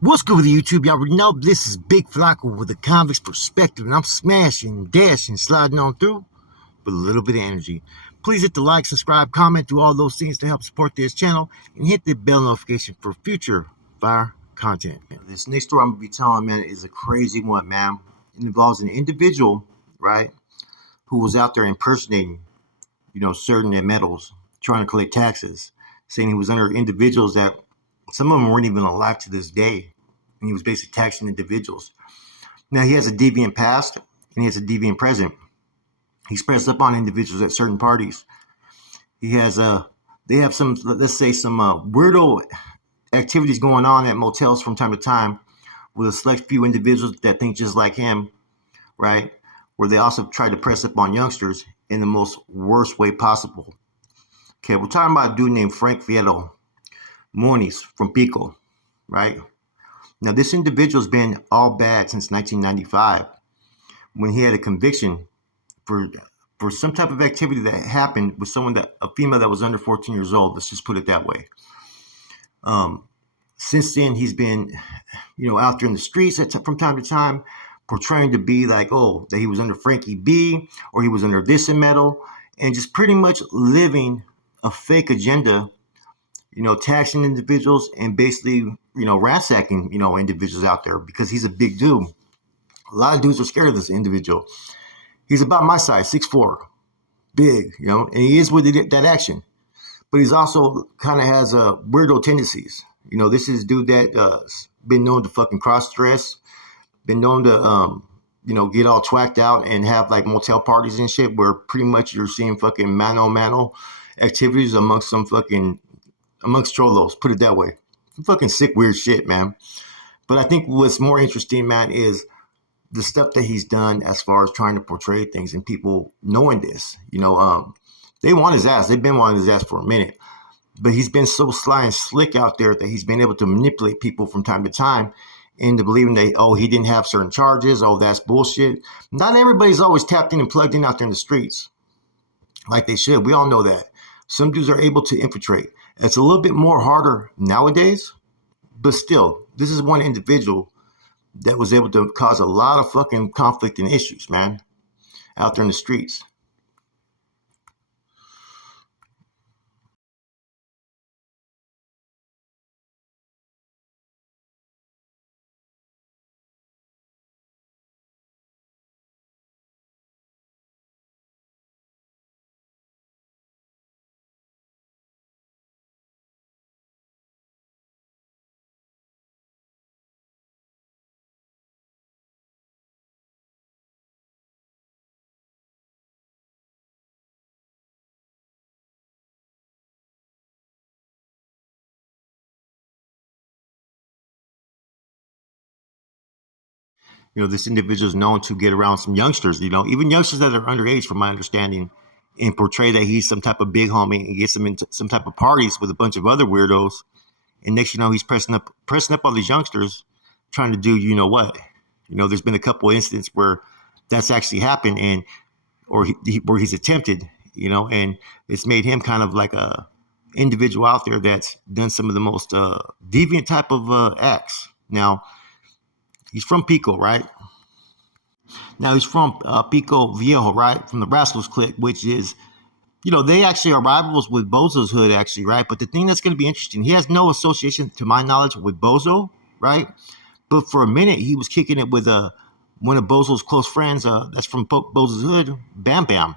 What's good with the YouTube? Y'all already know this is Big Flacco with a convict's perspective, and I'm smashing, dashing, sliding on through with a little bit of energy. Please hit the like, subscribe, comment, do all those things to help support this channel, and hit the bell notification for future fire content. This next story I'm gonna be telling, man, is a crazy one, man. It involves an individual, right, who was out there impersonating, certain metals, trying to collect taxes, saying he was under individuals that some of them weren't even alive to this day, and he was basically taxing individuals. Now he has a deviant past and he has a deviant present. He's pressed up on individuals at certain parties. He has they have some, let's say, some weirdo activities going on at motels from time to time with a select few individuals that think just like him, right? Where they also try to press up on youngsters in the most worst way possible. Okay, we're talking about a dude named Frank Fierro Moniz from Pico, right? Now, this individual's been all bad since 1995 when he had a conviction for for some type of activity that happened with a female that was under 14 years old. Let's just put it that way. Um, since then, he's been, out there in the streets from time to time, portraying to be like, oh, that he was under Frankie B or he was under this and metal, and just pretty much living a fake agenda, taxing individuals and basically, ransacking, individuals out there because he's a big dude. A lot of dudes are scared of this individual. He's about my size, 6'4", big, and he is with that action. But he's also kind of has weirdo tendencies. This is a dude that been known to fucking cross dress, been known to, get all twacked out and have like motel parties and shit where pretty much you're seeing fucking mano activities amongst cholos, put it that way. Fucking sick, weird shit, man. But I think what's more interesting, man, is the stuff that he's done as far as trying to portray things and people knowing this. They want his ass. They've been wanting his ass for a minute. But he's been so sly and slick out there that he's been able to manipulate people from time to time into believing that, oh, he didn't have certain charges. Oh, that's bullshit. Not everybody's always tapped in and plugged in out there in the streets like they should. We all know that. Some dudes are able to infiltrate. It's a little bit more harder nowadays, but still, this is one individual that was able to cause a lot of fucking conflict and issues, man, out there in the streets. This individual is known to get around some youngsters, even youngsters that are underage, from my understanding, and portray that he's some type of big homie and gets them into some type of parties with a bunch of other weirdos. And next, he's pressing up on these youngsters, trying to do, what. There's been a couple of incidents where that's actually happened, and where he's attempted, and it's made him kind of like a individual out there that's done some of the most deviant type of acts. Now, he's from Pico, right? Now he's from Pico Viejo, right? From the Rascals clique, which is, they actually are rivals with Bozo's hood, actually, right? But the thing that's going to be interesting, he has no association, to my knowledge, with Bozo, right? But for a minute, he was kicking it with one of Bozo's close friends that's from Bozo's hood, Bam Bam.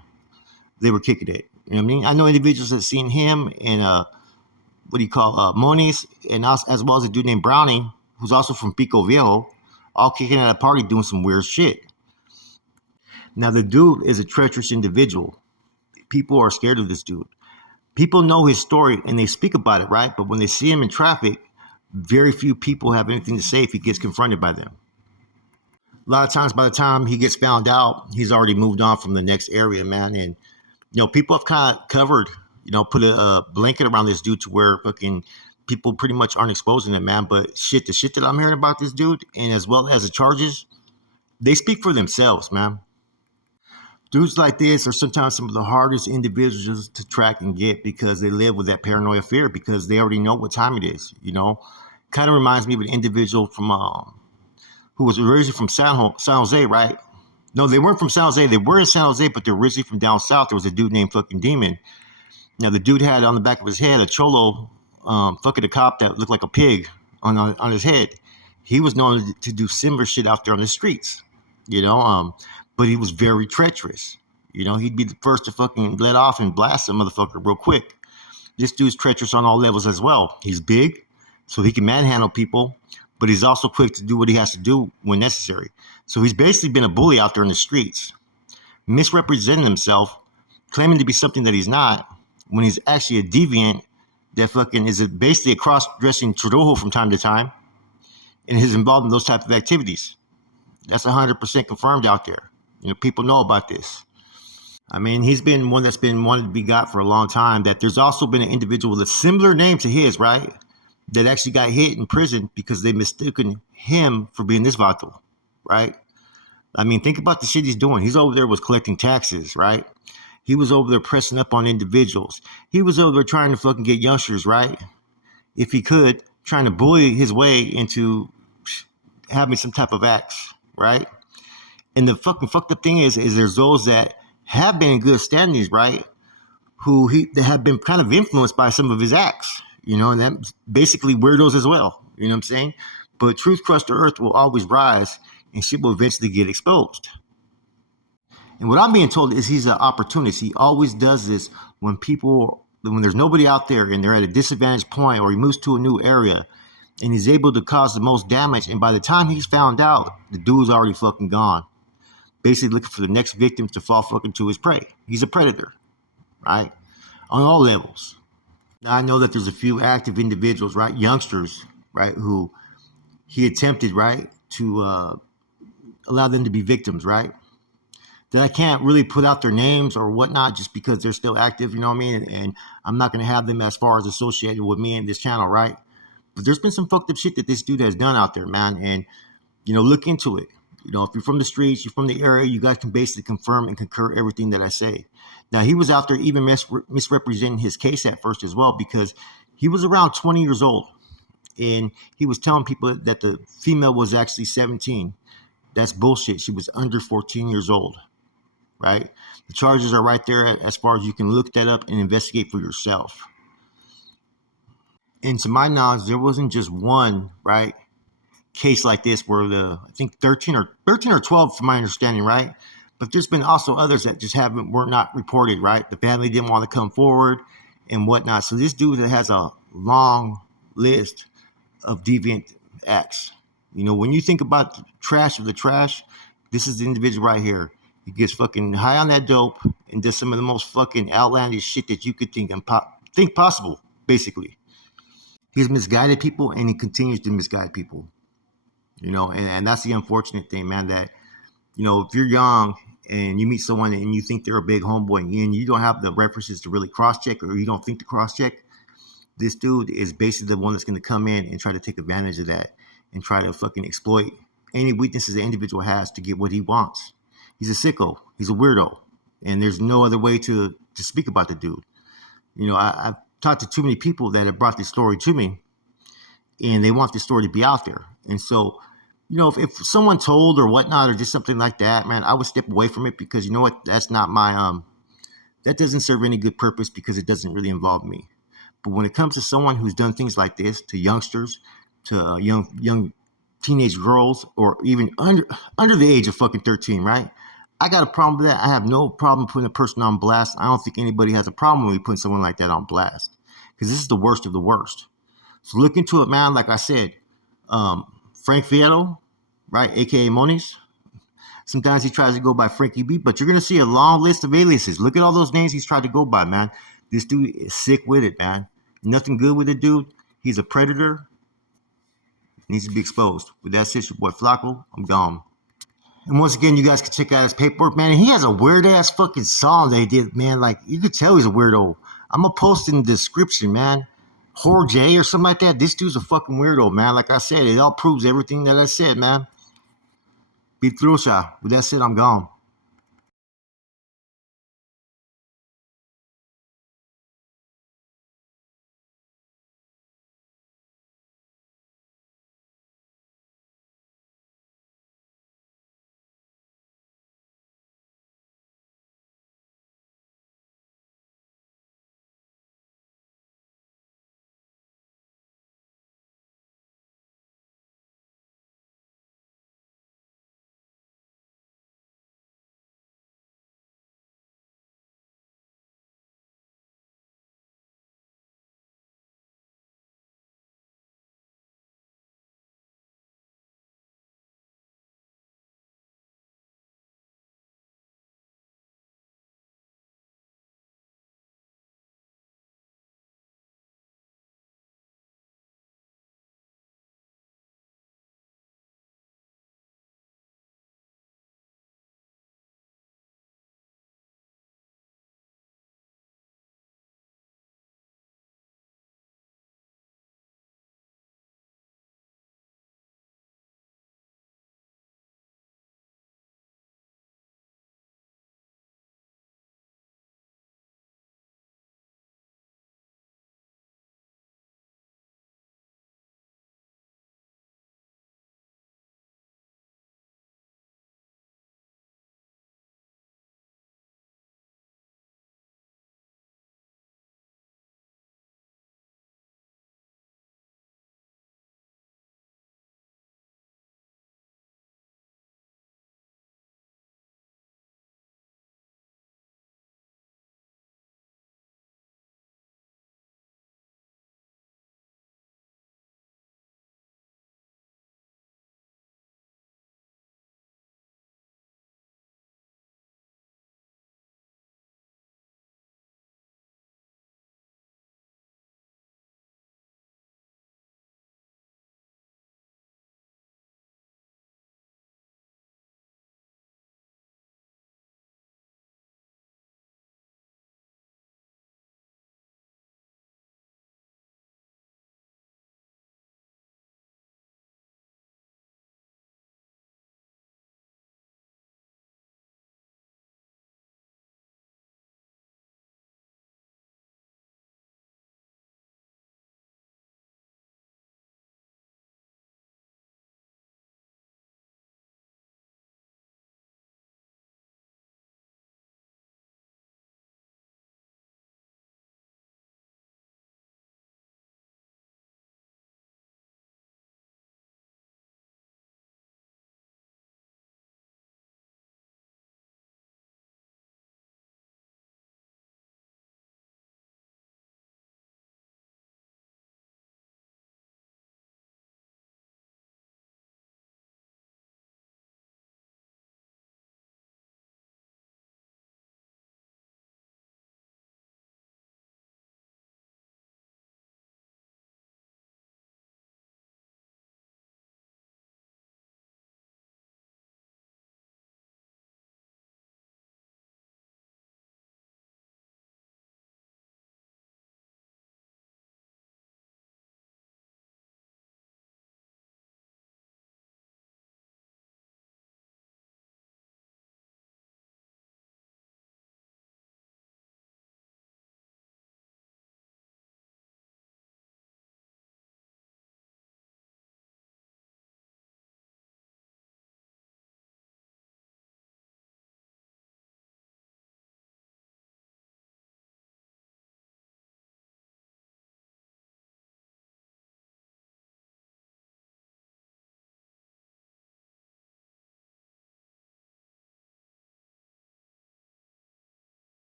They were kicking it. You know what I mean? I know individuals that seen him and what do you call Moniz, and as well as a dude named Brownie, who's also from Pico Viejo, all kicking at a party doing some weird shit. Now the dude is a treacherous individual. People are scared of this dude. People know his story and they speak about it, right? But when they see him in traffic, very few people have anything to say if he gets confronted by them. A lot of times, by the time he gets found out, he's already moved on from the next area, man. And people have kind of covered, put a blanket around this dude to where fucking people pretty much aren't exposing him, man. But the shit that I'm hearing about this dude, and as well as the charges, they speak for themselves, man. Dudes like this are sometimes some of the hardest individuals to track and get because they live with that paranoia fear because they already know what time it is, Kind of reminds me of an individual from who was originally from San Jose, right? No, they weren't from San Jose. They were in San Jose, but they're originally from down south. There was a dude named fucking Demon. Now the dude had on the back of his head a cholo, fucking a cop that looked like a pig on his head. He was known to do similar shit out there on the streets, you know. But he was very treacherous. You know, he'd be the first to fucking let off and blast some motherfucker real quick. This dude's treacherous on all levels as well. He's big, so he can manhandle people, but he's also quick to do what he has to do when necessary. So he's basically been a bully out there in the streets, misrepresenting himself, claiming to be something that he's not, when he's actually a deviant that fucking is basically a cross-dressing Trudeau from time to time, and is involved in those type of activities. That's 100% confirmed out there. You know, people know about this. I mean, he's been one that's been wanted to be got for a long time. That there's also been an individual with a similar name to his, right? That actually got hit in prison because they mistaken him for being this volatile, right? I mean, think about the shit he's doing. He's over there was collecting taxes, right? He was over there pressing up on individuals. He was over there trying to fucking get youngsters, right? If he could, trying to bully his way into having some type of acts, right? And the fucking fucked up thing is there's those that have been in good standings, right? That have been kind of influenced by some of his acts, you know, and that's basically weirdos as well. You know what I'm saying? But truth crushed the earth will always rise, and shit will eventually get exposed. And what I'm being told is he's an opportunist. He always does this when there's nobody out there and they're at a disadvantaged point, or he moves to a new area and he's able to cause the most damage. And by the time he's found out, the dude's already fucking gone. Basically looking for the next victims to fall fucking to his prey. He's a predator, right? On all levels. Now, I know that there's a few active individuals, right? Youngsters, right? Who he attempted, right? To allow them to be victims, right? That I can't really put out their names or whatnot just because they're still active, you know what I mean? And I'm not going to have them as far as associated with me in this channel, right? But there's been some fucked up shit that this dude has done out there, man. And, you know, look into it. You know, if you're from the streets, you're from the area, you guys can basically confirm and concur everything that I say. Now, he was out there even misrepresenting his case at first as well, because he was around 20 years old. And he was telling people that the female was actually 17. That's bullshit. She was under 14 years old. Right? The charges are right there as far as you can look that up and investigate for yourself. And to my knowledge, there wasn't just one, right, case like this where I think 13 or 12 from my understanding, right? But there's been also others that just were not reported, right? The family didn't want to come forward and whatnot. So this dude has a long list of deviant acts. You know, when you think about the trash of the trash, this is the individual right here. He gets fucking high on that dope and does some of the most fucking outlandish shit that you could think possible, basically. He's misguided people, and he continues to misguide people. You know, and that's the unfortunate thing, man, that, you know, if you're young and you meet someone and you think they're a big homeboy and you don't have the references to really cross-check, or you don't think to cross-check, this dude is basically the one that's going to come in and try to take advantage of that and try to fucking exploit any weaknesses the individual has to get what he wants. He's a sicko. He's a weirdo. And there's no other way to speak about the dude. You know, I've talked to too many people that have brought this story to me, and they want this story to be out there. And so, you know, if someone told or whatnot or just something like that, man, I would step away from it, because you know what? That's not my, that doesn't serve any good purpose, because it doesn't really involve me. But when it comes to someone who's done things like this to youngsters, to young teenage girls, or even under the age of fucking 13, right? I got a problem with that. I have no problem putting a person on blast. I don't think anybody has a problem with me putting someone like that on blast, because this is the worst of the worst. So look into it, man. Like I said, Frank Vieto, right, a.k.a. Moniz. Sometimes he tries to go by Frankie B, but you're going to see a long list of aliases. Look at all those names he's tried to go by, man. This dude is sick with it, man. Nothing good with it, dude. He's a predator. Needs to be exposed. With that said, your boy Flacco, I'm gone. And once again, you guys can check out his paperwork, man. And he has a weird-ass fucking song that he did, man. Like, you could tell he's a weirdo. I'm going to post in the description, man. Jorge or something like that. This dude's a fucking weirdo, man. Like I said, it all proves everything that I said, man. Be through, with that said, I'm gone.